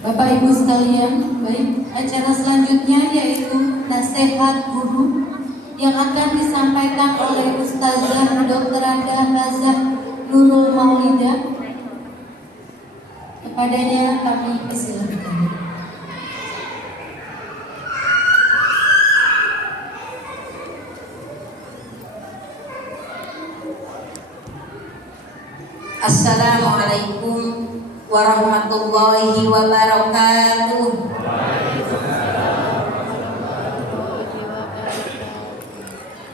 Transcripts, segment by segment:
Bapak Ibu sekalian, baik, acara selanjutnya yaitu nasihat guru yang akan disampaikan oleh Ustazah Dr. Anda Hazah Nurul Maulidah. Kepadanya kami persilakan. Assalamualaikum warahmatullahi wabarakatuh.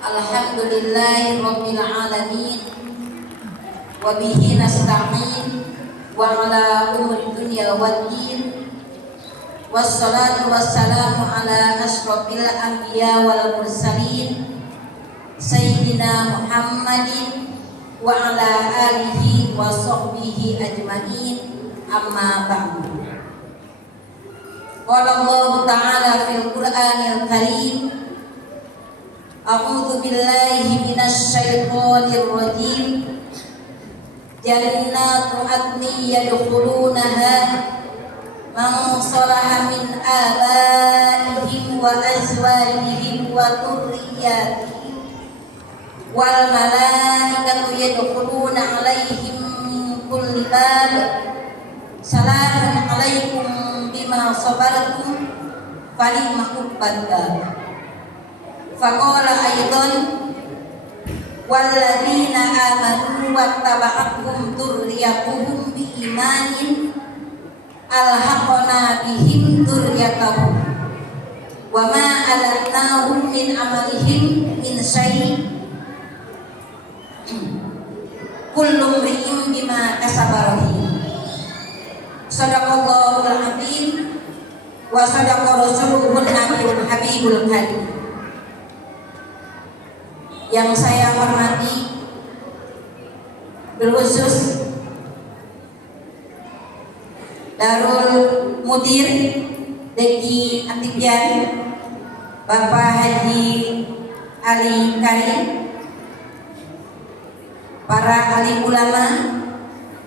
Alhamdulillahi rabbil alamin. Wa bihi nasta'in wa ala umuri dunya waddin. Wassalatu wassalamu ala asyrafil anbiya wal mursalin Sayyidina Muhammadin wa ala alihi wa sahbihi ajma'in, amma ba'du. Qala Allah ta'ala fil Qur'anil Karim, a'udzu billahi minasy syaithanir rajim. Jannatu adni yadkhulunaha man salaha min abaihim wa azwajihim wa dhurriyyatihim wal malaikatu yadkhuluna alaihim min kulli bab. Salamun alaikum bima sabartum falimma ubbadda. Faqala aidan walladzina amanu wattaba'athum dzurriyyatuhum biimanin alhaqna bihim dzurriyyatahum wa ma alatnahum min amalihim min syai'. Kullu mri'in bima kasaba rahin. Shadaqallahul azim wa shadaqa rasuluhun nabiyul habibul karim. Yang saya hormati berkhusus Darul Mudir Deki Atipian Bapak Haji Ali Karim, para alim ulama,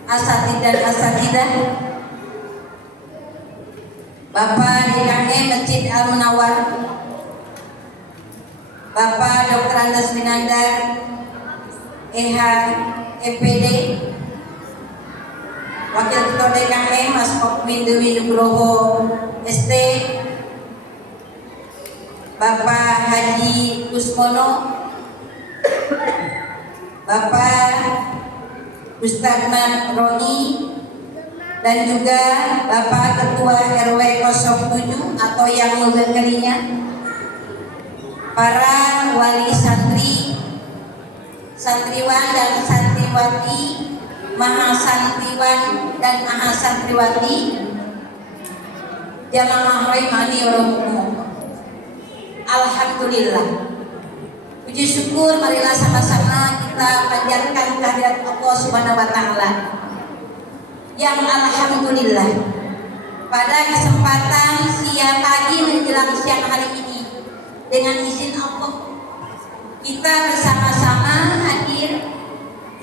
asatid dan asatidah, Bapak DKM Masjid Al Munawwar, Bapak Dr. Andes Winandar, EH EPD, Wakil Ketua DKM Mas Pokmin Dewi Nugroho ST, Bapak Haji Kusmono, Bapak Ustadz Mat Roni, dan juga Bapak Ketua RW 07 atau yang mewakilinya, para wali santri, santriwan dan santriwati, mahasantriwan dan mahasantriwati, jamaah rahimani wa rahimakumullah. Alhamdulillah, puji syukur marilah sama-sama kita panjatkan kehadirat Allah Subhanahu wa taala. Yang alhamdulillah pada kesempatan siang pagi menjelang siang hari ini, dengan izin Allah kita bersama-sama hadir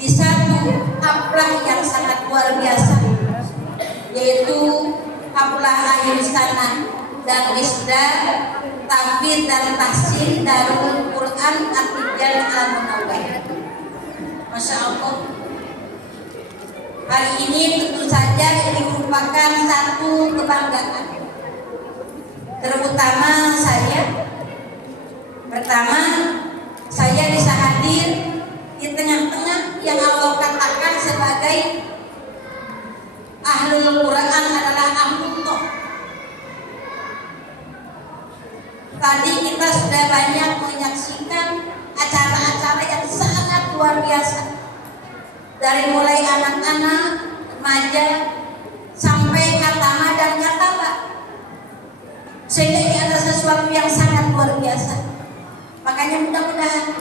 di satu haflah yang sangat luar biasa, yaitu haflah akhir sana dan wisda tahfidz dan tahsin Darul Quran Atipian Al Munawwar. Masya Allah, hari ini tentu saja ini merupakan satu kebanggaan, terutama saya. Pertama, saya bisa hadir di tengah-tengah yang Allah katakan sebagai Ahlul Quran adalah Ahlullah. Tadi kita sudah banyak menyaksikan acara-acara yang sangat luar biasa, dari mulai anak-anak, remaja, sampai khatama dan kataba, sehingga ini adalah sesuatu yang sangat luar biasa. Makanya mudah-mudahan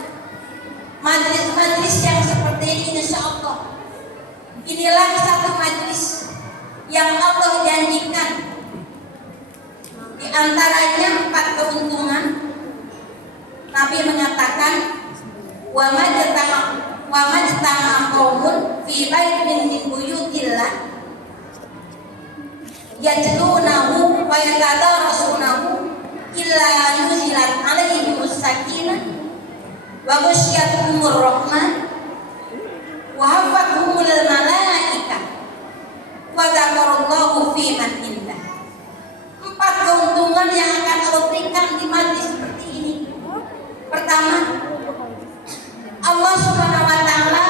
majelis-majelis yang seperti ini, insya Allah inilah satu majelis yang Allah janjikan, di antaranya 4 keuntungan. Nabi mengatakan, wa majtama qaumun fi baitin min buyutillah yajlunahu wa yatadarasunahu illa nuzilat alaihimus sakinah wa ghasyiyatuhumur rahmah wa hafathumul malaikah wa dzakarallahu fi man indah. 4 keuntungan yang akan Allah berikan di majlis seperti ini. Pertama, Allah Subhanahu wa taala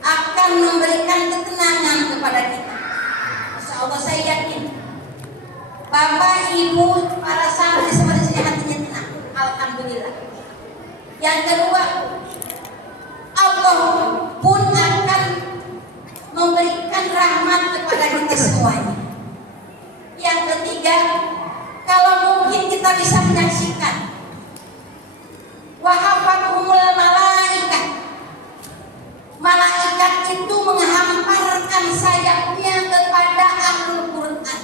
akan memberikan ketenangan kepada kita. Insyaallah saya yakin Bapak, Ibu, para santri semua di sini hatinya tenang. Alhamdulillah. Yang kedua, Allah pun akan memberikan rahmat kepada kita semuanya. Yang ketiga, kalau mungkin kita bisa menyaksikan wahafathumul malaikah, malaikat itu menghamparkan sayapnya kepada ahlul Quran,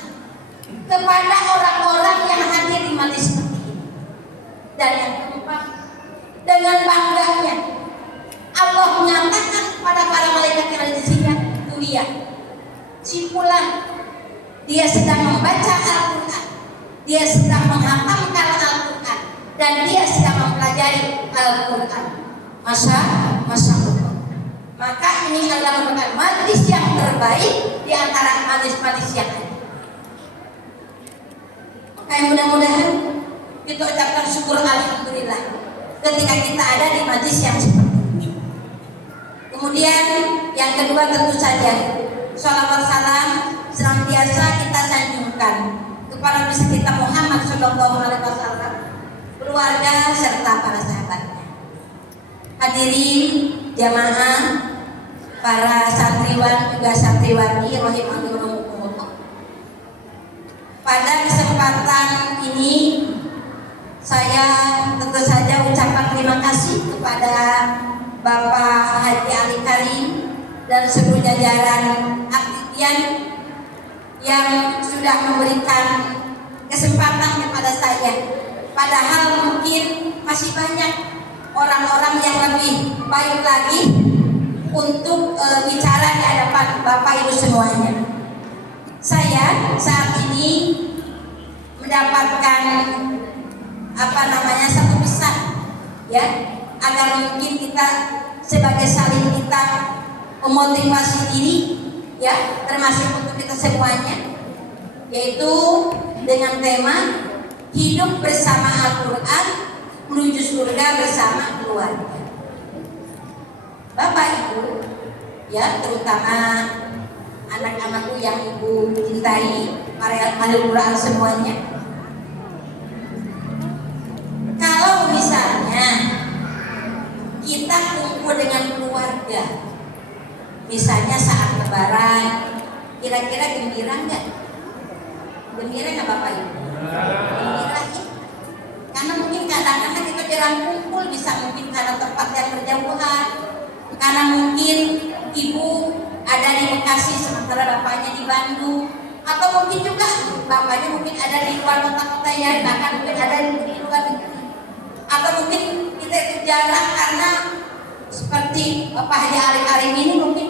kepada orang-orang yang hadir di majelis seperti ini. Dan yang keempat, dengan bangganya Allah menyatakan kepada para malaikat yang ada di sini, tuh lihat, si fulan dia sedang membaca Al-Quran, dia sedang menghatamkan Al-Quran, dan dia sedang mempelajari Al-Quran. Masya Allah. Maka ini adalah merupakan majlis yang terbaik di antara majlis-majlis yang ada. Maka mudah-mudahan kita ucapkan syukur alhamdulillah ketika kita ada di majlis yang seperti ini. Kemudian yang kedua tentu saja sholawat salam senantiasa kita sanjungkan kepada Nabi kita Muhammad SAW, keluarga serta para sahabatnya. Hadirin jamaah, para santriwan juga santriwati rahimahumullah. Pada kesempatan ini saya tentu saja ucapkan terima kasih kepada Bapak Haji Ali Karim dan seluruh jajaran aktivian yang sudah memberikan kesempatan kepada saya. Padahal mungkin masih banyak orang-orang yang lebih baik lagi untuk bicara di hadapan Bapak Ibu semuanya. Saya saat ini mendapatkan satu pesan, ya, agar mungkin kita sebagai saling kita memotivasi diri, ya, termasuk untuk kita semuanya, yaitu dengan tema hidup bersama Al-Quran menuju surga bersama keluarga. Bapak Ibu, ya, terutama anak-anakku yang Ibu cintai, para ahli Quran semuanya. Kalau misalnya kita kumpul dengan keluarga, misalnya saat Lebaran, kira-kira gembira nggak? Gembira nggak Bapak Ibu? Gembira ya. Karena mungkin kadang-kadang kita jarang kumpul, bisa mungkin karena tempat yang berjauhan, karena mungkin Ibu ada di Bekasi sementara bapaknya di Bandung, atau mungkin juga bapaknya mungkin ada di luar kota-kota ya, bahkan mungkin ada di luar negeri, atau mungkin kita itu jarang karena seperti Bapak Haji Ali Karim ini mungkin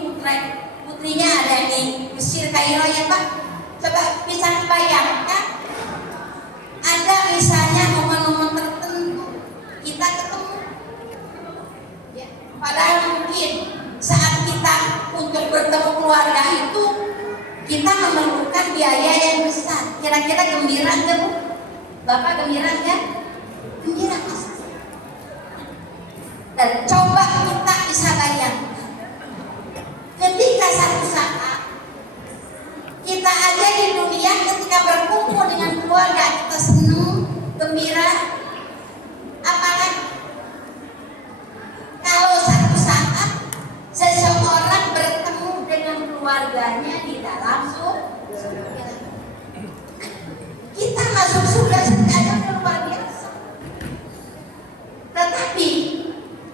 putrinya ada di Mesir, Kairo ya Pak. Coba bisa bayangkan ada misalnya momen-momen tertentu kita ketemu, ya, padahal mungkin saat kita untuk bertemu keluarga itu kita memerlukan biaya yang besar. Kira-kira gembira nggak Bu? Bapak gembira nggak? Gembira pasti. Dan coba kita bisa bayangkan ketika satu saat kita aja di dunia ketika berkumpul dengan keluarga kita senang, gembira, apalagi kalau satu saat seseorang bertemu dengan keluarganya di dalam surga. Kita masuk surga saja luar biasa. Tetapi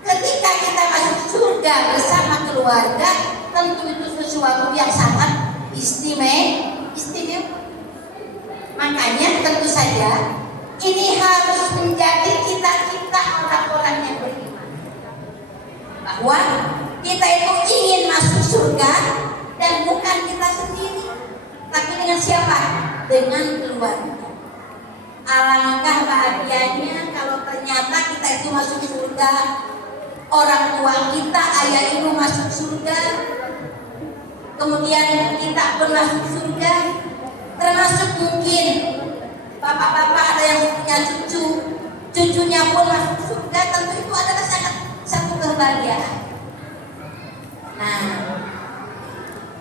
ketika kita masuk surga bersama keluarga, tentu itu sesuatu yang sangat istimewa. Makanya tentu saja ini harus menjadi cita-cita orang-orang yang beriman, bahwa kita itu ingin masuk surga dan bukan kita sendiri, dengan siapa? Dengan keluarga. Alangkah bahagianya kalau ternyata kita itu masuk surga, orang tua kita, ayah ibu masuk surga, kemudian kita pun masuk surga, termasuk mungkin bapak-bapak ada yang punya cucu, cucunya pun masuk surga. Tentu itu adalah sangat satu kebahagiaan. Nah,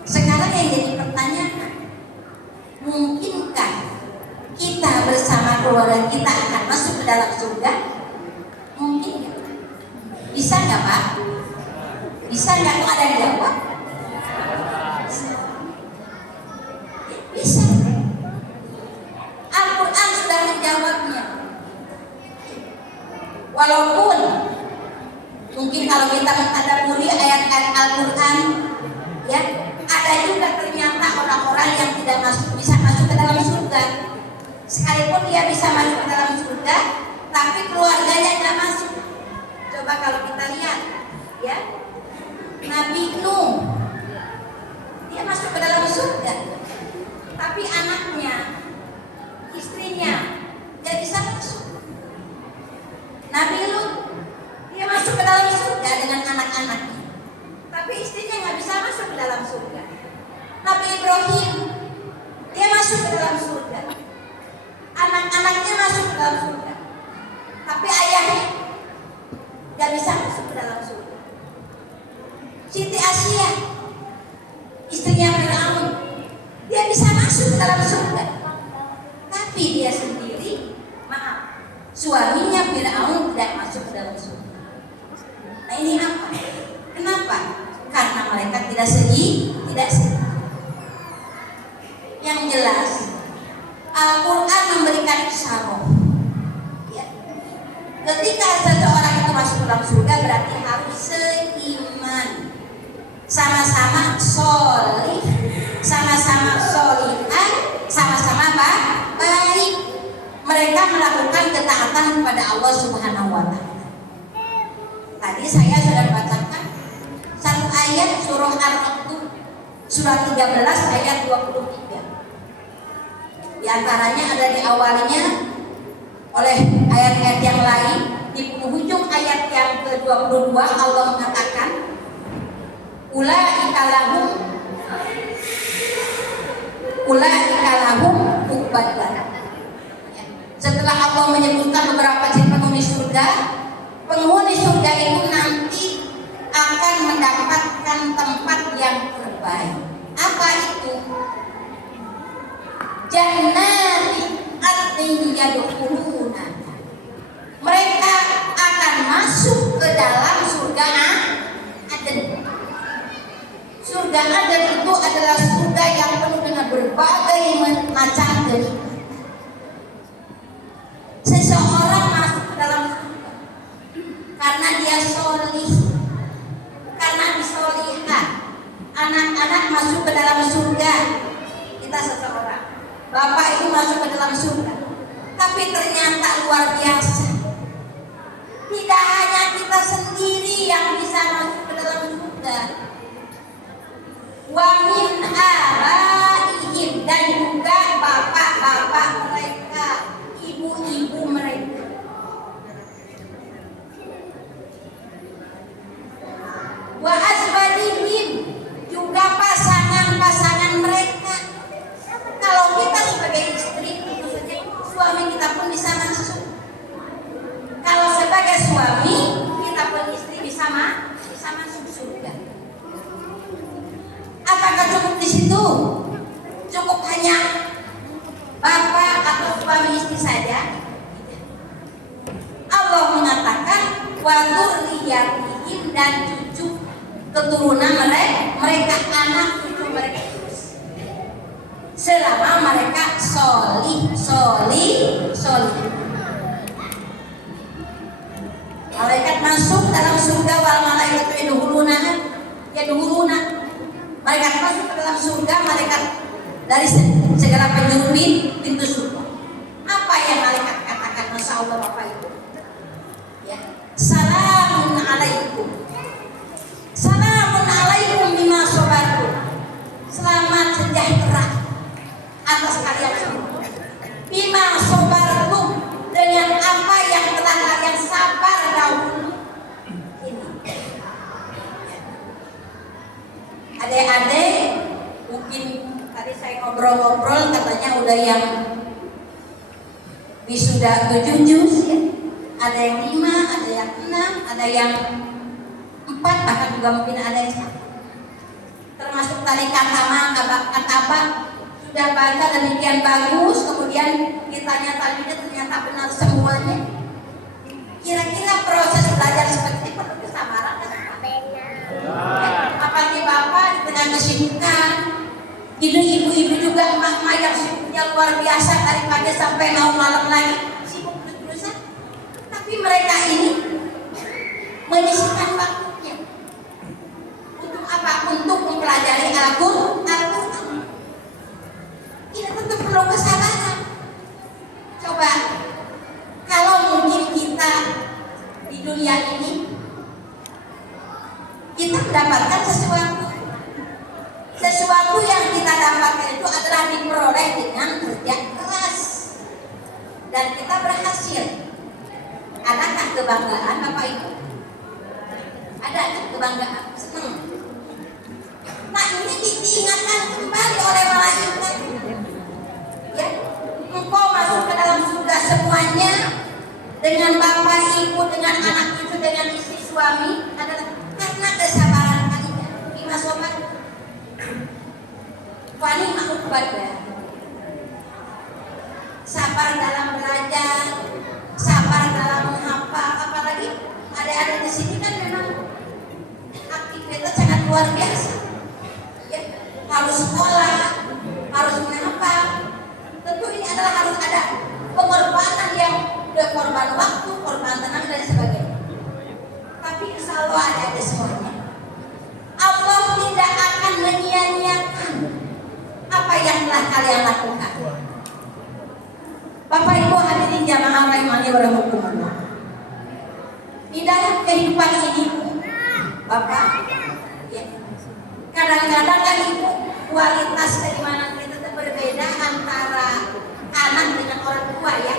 sekarang yang jadi pertanyaan, mungkinkah kita bersama keluarga kita akan masuk ke dalam surga? Mungkin nggak? Bisa nggak Pak? Bisa nggak? Kok ada yang jawab? Bisa. Al-Quran sudah menjawabnya. Walaupun mungkin kalau kita mentadabburi ayat-ayat Al-Quran, ya, ada juga ternyata orang-orang yang tidak bisa masuk ke dalam surga. Sekalipun dia bisa masuk ke dalam surga, tapi keluarganya nggak masuk. Coba kalau kita lihat, ya, Nabi Nuh, dia masuk ke dalam surga, tapi anaknya, istrinya nggak bisa masuk. Nabi Lut, dia masuk ke dalam surga dengan anak-anaknya, tapi istrinya nggak bisa masuk ke dalam surga. Nabi Ibrahim, dia masuk ke dalam surga, anak-anaknya masuk ke dalam surga, tapi ayahnya nggak bisa masuk ke dalam surga. Siti Asia, istrinya Firaun, dia bisa masuk ke dalam surga, tapi dia sendiri, maaf, suaminya Firaun tidak masuk ke dalam surga. Nah ini apa? Kenapa? Karena mereka tidak sedih. Yang jelas, Al-Quran memberikan isyarat, ya. Ketika seseorang itu masuk ke dalam surga, berarti harus seiman, sama-sama solih, sama-sama solihah, sama-sama baik. Mereka melakukan ketaatan kepada Allah Subhanahu wa Ta'ala. Tadi saya sudah bacakan satu ayat surah Ar-Ra'd, surah 13 ayat 23. Di antaranya ada diawalinya oleh ayat-ayat yang lain. Di penghujung ayat yang ke-22 Allah mengatakan, ulaika lahum uqbadar. Setelah Allah menyebutkan beberapa jenis penghuni surga itu nanti akan mendapatkan tempat yang terbaik. Apa itu? Jannati adnin yadkhuluna. Mereka akan masuk ke dalam surga Aden. Surga Aden itu adalah surga yang penuh dengan berbagai macam kenikmatan. Seseorang masuk ke dalam surga karena dia solih, karena disolihkan. Anak-anak masuk ke dalam surga. Kita seseorang, bapak itu masuk ke dalam surga, tapi ternyata luar biasa. Tidak hanya kita sendiri yang bisa masuk ke dalam surga, wa min abaihim, dan juga bapak-bapak mereka, ibu-ibu mereka. Wa azwadihim, juga pasangan-pasangan mereka. Kalau kita sebagai istri, tentu saja suami kita pun bisa masuk. Kalau sebagai suami, kita pun istri bisa masuk surga. Apakah cukup di situ? Cukup hanya bapak atau suami istri saja? Allah mengatakan wa dzurriyyatihim, dan cucu keturunan mereka, anak cucu mereka, selama mereka solih. Malaikat masuk dalam surga, wal malaikatu yadkhuluna. Malaikat masuk ke dalam surga, malaikat dari segala penjuru pintu surga. Apa yang malaikat katakan? Masya Allah Bapak Ibu, ya, salamun alaikum, salamun alaikum bima sabartum, selamat sejahtera Mungkin tadi saya ngobrol-ngobrol katanya udah yang wisuda 7 juz ya. Ada yang 5, ada yang 6, ada yang 4, bahkan juga mungkin ada yang 1. Termasuk tadi kata apa sudah baca demikian bagus, kemudian ditanya-tanya ternyata benar semuanya. Kira-kira proses belajar seperti ini perlu kesabaran kan? Apalagi bapak di tengah kesibukan, ini ibu-ibu juga emak-emak yang sibuknya luar biasa dari pagi sampai mau malam lagi sibuk terus-terusan. Tapi mereka ini menyisihkan waktunya untuk apa? Untuk mempelajari Al-Quran. Ini tentu perlu kesabaran. Coba kalau mungkin kita di dunia ini kita mendapatkan sesuatu yang kita dapatkan itu adalah diperoleh dengan kerja keras dan kita berhasil. Adakah kebanggaan Bapak Ibu? Ada kebanggaan, senang. Nah ini diingatkan kembali oleh malaikat. Ya, engkau masuk ke dalam surga semuanya dengan bapak, ibu, dengan anak cucu, dengan istri, suami adalah karena kesabaran kalian. Lima sobat, wani makhluk kepada sabar dalam belajar, sabar dalam menghafal, apalagi ada di sini kan memang aktivitas sangat luar biasa. Ya, harus sekolah, harus menghafal. Tentu ini adalah harus ada pengorbanan yang korban waktu, korban tenaga dan sebagainya. Tapi insya Allah ada semuanya. Allah tidak akan menyia-nyiakan apa yang telah kalian lakukan. Bapak Ibu hadirin jamaah rahimani wa rahimakumullah. Di dalam kehidupan ini, Bapak, ya, kadang-kadang kan Ibu kualitas keimanan kita itu berbeda antara anak dengan orang tua ya.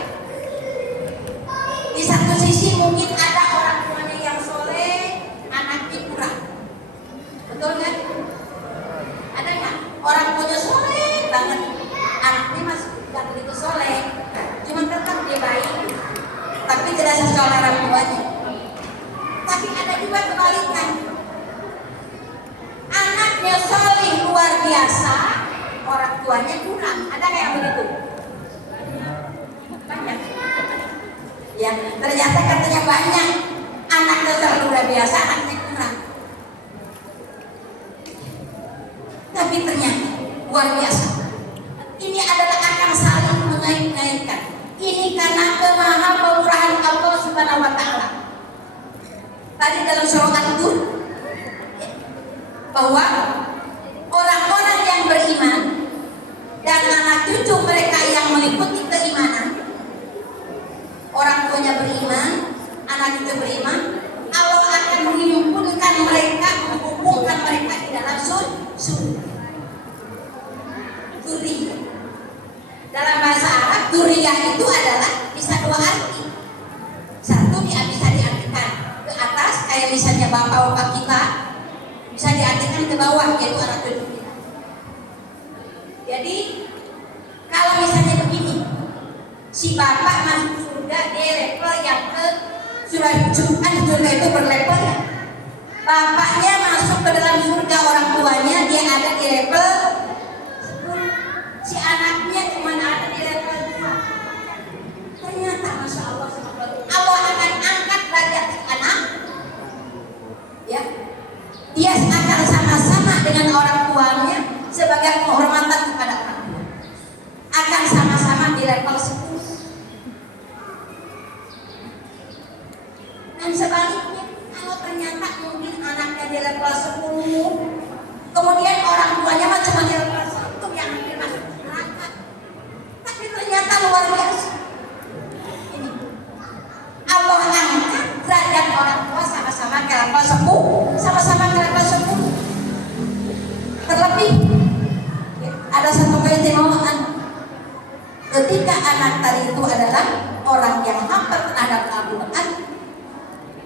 Di satu sisi mungkin ada orang tuanya yang soleh, anaknya kurang. Betul kan? Ada nggak? Orang tuanya soleh banget, anaknya masih tidak begitu soleh, cuma tetap dia baik, tapi tidak sesoleh orang tuanya. Tapi ada juga kebalikan, anaknya soleh luar biasa, orang tuanya kurang. Ada nggak yang begitu? Banyak. Ya, ternyata katanya banyak anaknya soleh luar biasa, anaknya kurang. Tapi ternyata luar biasa. Ini adalah akan saling mengait-ngaitkan. Ini karena kemahamurahan Allah Subhanahu wa Ta'ala. Tadi dalam surah An-Nur bahwa orang-orang yang beriman dan anak cucu mereka yang mengikuti keimanan, orang tuanya beriman, anak cucu beriman, Allah akan menghubungkan mereka di dalam surga. Duriyah. Dalam bahasa Arab, duriyah itu adalah bisa dua arti. Satu bisa diartikan ke atas, kayak misalnya bapak-bapak kita, bisa diartikan ke bawah, yaitu anak cucu kita. Jadi kalau misalnya begini, si bapak masuk surga di level yang ke surga itu berlevel ya. Bapaknya masuk ke dalam surga orang tuanya, dia ada di level 10. Si anaknya cuma ada di level 2. Ternyata Masya Allah, Allah akan angkat derajat si anak. Ya, dia akan sama-sama dengan orang tuanya sebagai penghormatan kepada orang tua. Akan sama-sama di level 10. Dan sebaliknya, kalau ternyata mungkin anaknya di level 10, kemudian orang tuanya mah cuma di level 1 yang hampir masuk neraka. Tapi ternyata luar biasa. Ini Allah angkat derajat orang tua sama-sama ke level 10, sama-sama ke level 10. Terlebih ada satu keistimewaan ketika anak tadi itu adalah orang yang hafal terhadap Al-Quran.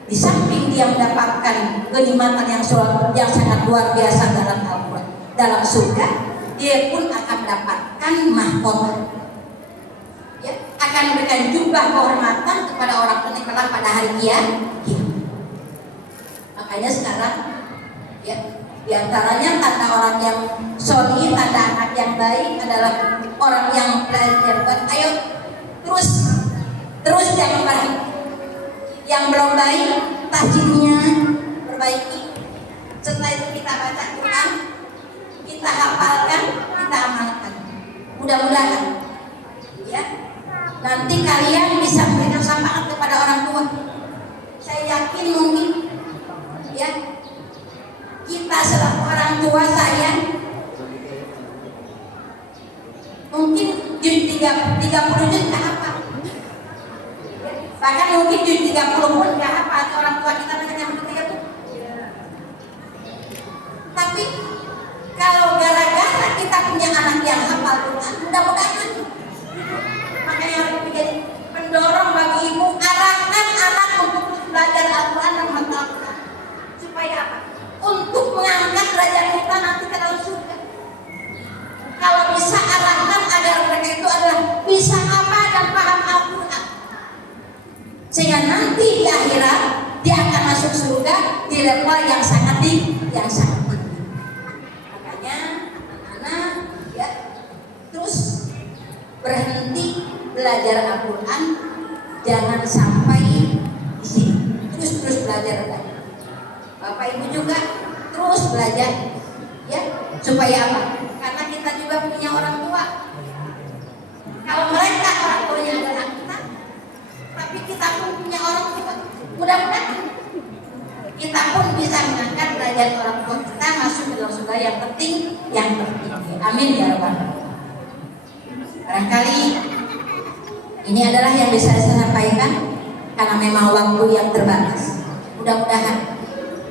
Di samping dia mendapatkan kenikmatan yang sangat luar biasa dalam Al-Quran, dalam surga, dia pun akan mendapatkan mahkota, ya, akan memberikan jubah kehormatan kepada orang tua kelak pada hari kiamat. Makanya sekarang, ya, diantaranya tanda orang yang solih, tanda anak yang baik adalah orang yang belajar. Ayo terus jangan berhenti. Yang belum baik, tajwidnya perbaiki. Setelah itu kita baca Quran, kita hafalkan, kita amalkan. Mudah-mudahan, ya, nanti kalian bisa memberikan syafaat kepada orang tua. Saya yakin mungkin, ya, kita selaku orang tua saya mungkin juz 30 juz nggak hafal, bahkan mungkin juz 30 pun nggak hafal orang tua kita yang begitu. Tapi kalau gara-gara kita punya anak yang hafal Quran, mudah-mudahan, makanya harus menjadi pendorong bagi ibu, arahkan anak untuk belajar Al-Quran dan menghafal Al-Quran. Supaya apa? Untuk mengangkat derajat kita nanti ke dalam surga. Kalau bisa arahkan agar mereka itu adalah bisa hafal dan paham Al-Quran, sehingga nanti di akhirat dia akan masuk surga di level yang sangat tinggi, Makanya anak-anak, ya, terus berhenti belajar Al-Quran, jangan sampai di sini. Terus belajar. Bapak Ibu juga terus belajar, ya, supaya apa? Karena kita juga punya orang tua. Kalau mereka orang tuanya adalah kita, tapi kita pun punya orang tua. Mudah-mudahan kita pun bisa mengangkat derajat orang tua kita masuk ke dalam surga yang penting. Amin ya Rabbal alamin. Barangkali ini adalah yang bisa saya sampaikan karena memang waktu yang terbatas. Mudah-mudahan,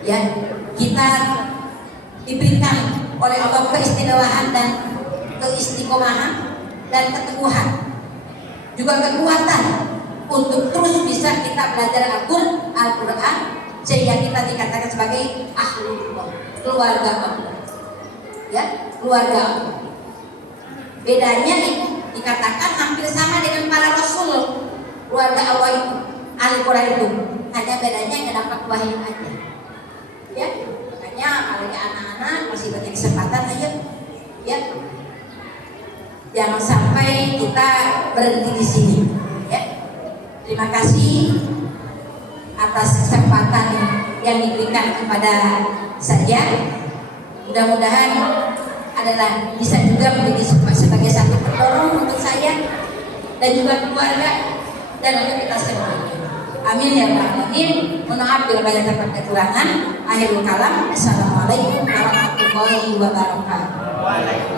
ya, kita diberikan oleh Allah keistimewaan dan keistiqomahan dan keteguhan, juga kekuatan untuk terus bisa kita belajar Al-Quran sehingga kita dikatakan sebagai ahlullah, keluarga Allah, ya, keluarga Allah. Bedanya itu dikatakan hampir sama dengan para rasul. Keluarga Allah itu, Al-Quran itu, hanya bedanya yang dapat wahyu aja, ya. Makanya kalau anak-anak masih banyak kesempatan aja, ya, jangan sampai kita berhenti di sini, ya. Terima kasih atas kesempatan yang diberikan kepada saya. Mudah-mudahan adalah bisa juga menjadi sebagai satu pendorong untuk saya dan juga keluarga dan untuk kita semua. Amin ya Rabbal alamin. Mohon maaf bila banyak terdapat kekurangan. Akhirul kalam. Assalamualaikum warahmatullahi wabarakatuh.